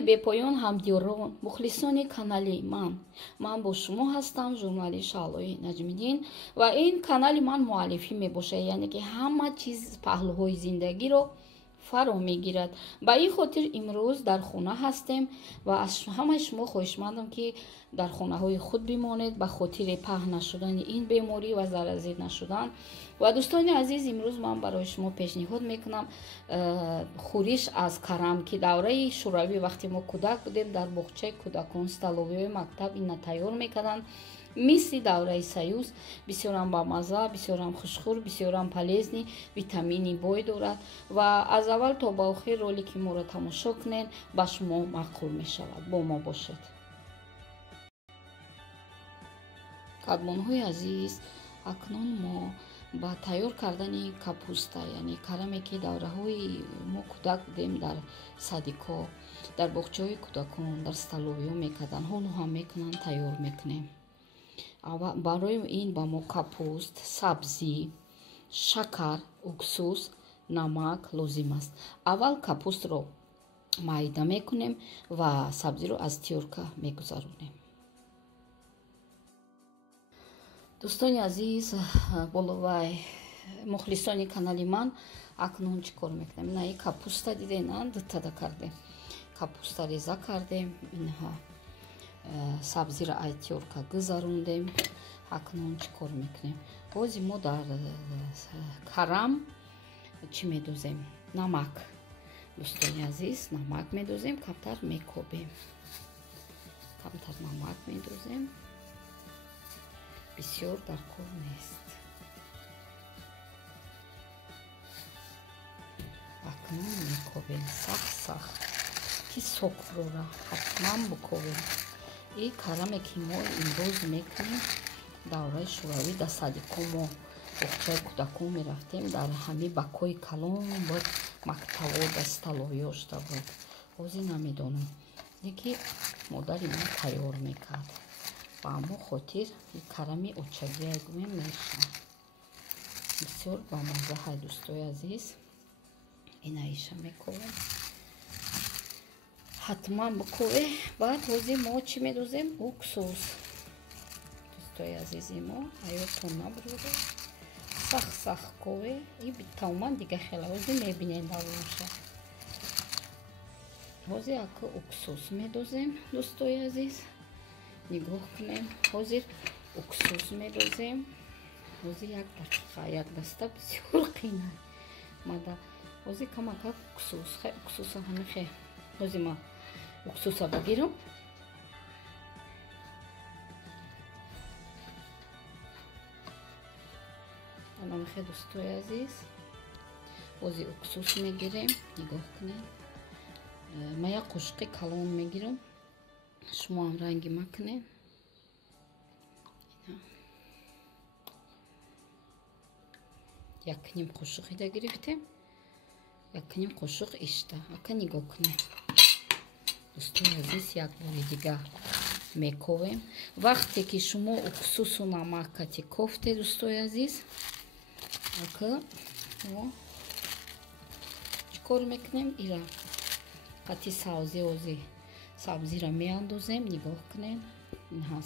دوستای بپایان همدیران مخلصان کانالی من با شما هستم ژورنالیست شعلای نجمیدین و این کانال من معرفی میباشه، یعنی که همه چیز پهلوهای زندگی رو فرا میگیرد. با این خاطر امروز در خانه هستیم و از همه شما خواهشمندم که در خانه های خود بمانید به خاطر پهن نشدن این بیماری و ضرر نشدن. و دوستان عزیز، امروز من برای شما پیشنهاد میکنم خورش از کرم که دوره شوروی وقتی ما کودک بودیم در باغچه کودکان استالوی مکتب اینا تیار میکردن، مثل دوره سیوز. بسیار هم با مزه، بسیار هم خوشخور، بسیار هم полезný، ویتامینی بای دارد و از اول تا با آخر رولی که ما را تماشا کنین با شما معقول می شود. با ما باشد. قدمان‌های عزیز، اکنون ما با تیار کردن کاپوستا، یعنی کرمی که دوره های ما کودک بودیم در سادیکا، در باغچه های کودکان، در استالویا میکردن، حالا هم میکنن، تیار میکنیم. برای این با ما کاپوست، سبزی، شکر، اکسوس، نمک لازم است. اول کاپوست رو مایده میکنیم و سبزی رو از تیورکا میگذارونیم. دوستان عزیز، боловай мухлисони канали ман, акнун чӣ кор мекунем? Ина ин капуста диден, дутада кардем, капуста реза кардем, инҳа сабзиро ай тиёрка гузарондем. акнун чӣ кор мекунем? ҳозир мо дар карам чӣ медозем? намак. дӯстони азиз, намак медозем, камтар мекобем, камтар намак медозем, бисёр дар кор нест. акнун мекобем сахт ки сок дора, ҳатман бикобем. ин караме ки мо имрӯз мекунем, давраи шӯравӣ дар садико мо боғчаи кӯдакон мерафтем, дар ҳами бакои калон бояд мактабо дар столовиёшта буд. ҳозир намедонам, ки модари ман тайёр мекард. ба ҳамо хотир ин карами очагия гӯем мешам. бисёр бамаззаҳай дӯстои азиз. ина иша мекобем, ҳатман бикобе. баъд ҳозир мо чӣ медозем? уксус. дӯстои азизи мо ҳаётон набурда сахт кобе. ин битавман дига хела ҳозир мебинем бавоша. ҳозир ака уксус медозем. дӯстои азиз, нигоҳ кунем. ҳозир уксус медозем. ҳозир як дақиқа, як даста бисёр қинай мада. ҳозир камака уксус, хе уксуса ҳами хе. ҳозир ма уксуса бигирам. анам хе дӯстои азиз, ҳозир уксус мегирем. нигоҳ кунем. ман як қошиқи калон мегирам. шумо ҳам ранги макунед. як ним қошиқ ида гирифтем, як ним қошиқ ишта. ака нигоҳ кунед. дӯстои азиз, як бори дига мекобем. вақте ки шумо уксусу намакати кофте, дӯстои азиз, ака мо чӣ кор мекунем? ира қати сабзи ҳозир сабзиро меандозем. нигоҳ кунем. инҳа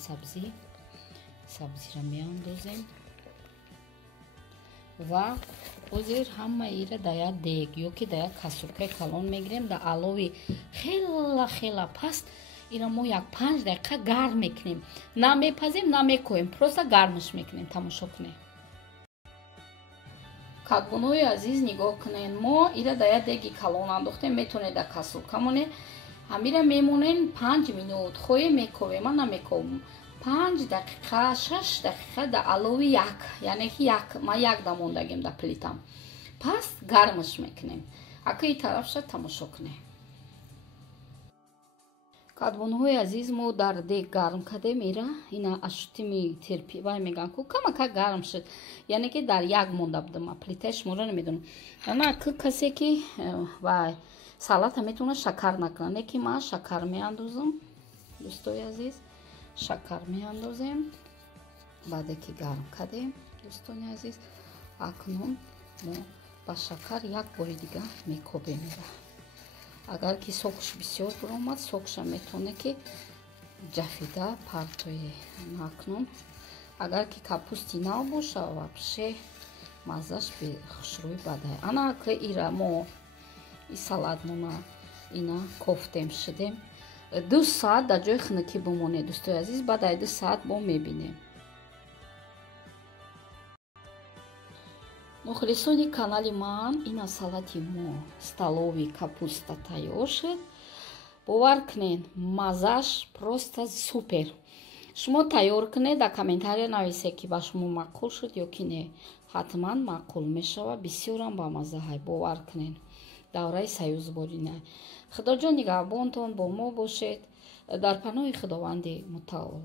сабзиро меандозем ва ҳозир ҳама ира да як дег ё ки да як касуркаи калон мегирем. да алови хела паст ира мо як 5 дақиқа гарм мекунем. намепазем, намекоем, просто гармш мекунем. тамошо кунем. кадбонои азиз, нигоҳ кунем. мо ира да як деги калон андохтем. метавонед да касурка монед. ҳамира мемонем 5 минут. хоҳе мекобем, ман намекобам. 5 дақиқа, 6 дақиқа да алови як, яъне ки ман як дамондагем да плитам. пас гармш мекунем. ака ин тарафша тамошо кунем. кадбонҳои азиз, мо дар дег гарм кардем. ира ина ашутими терпи вай меган ку камака гарм шуд, яъне ки дар як монда будам. плитаи шуморо намедонам. ана касе ки вай салата метавонад шакар накунад, лекин ман шакар меандозам. дӯстои азиз, шакар меандозем. баъде ки гарм кардем, дӯстони азиз, акнун мо ба шакар як бори дига мекобем. агар ки сокш бисёр биромад, сокша метавонад ки ҷафида партои накунон. Агар ки капусти набоша, вообще маззаш бехушрӯи бадай. Ана ака ира мо и салатмона ина кофтем шидем. 2 соат дар ҷои хунукӣ бимонед дӯстои азиз, баъд аз 2 соат мо мебинем. мухлисони канали ман, ина салати мо столовый капуста тайёр шуд. бовар кунед, маззаш просто супер. шумо тайёр кунед, дар комментария нависед ки ба шумо маъқул шуд ё ки не. ҳатман маъқул мешавад, бисёрам бамаззаҳай, бовар кунед. давраи саюзборина. худоҷон нигаҳбонтон бо мо бошед. дар паноҳи худованди мутаол.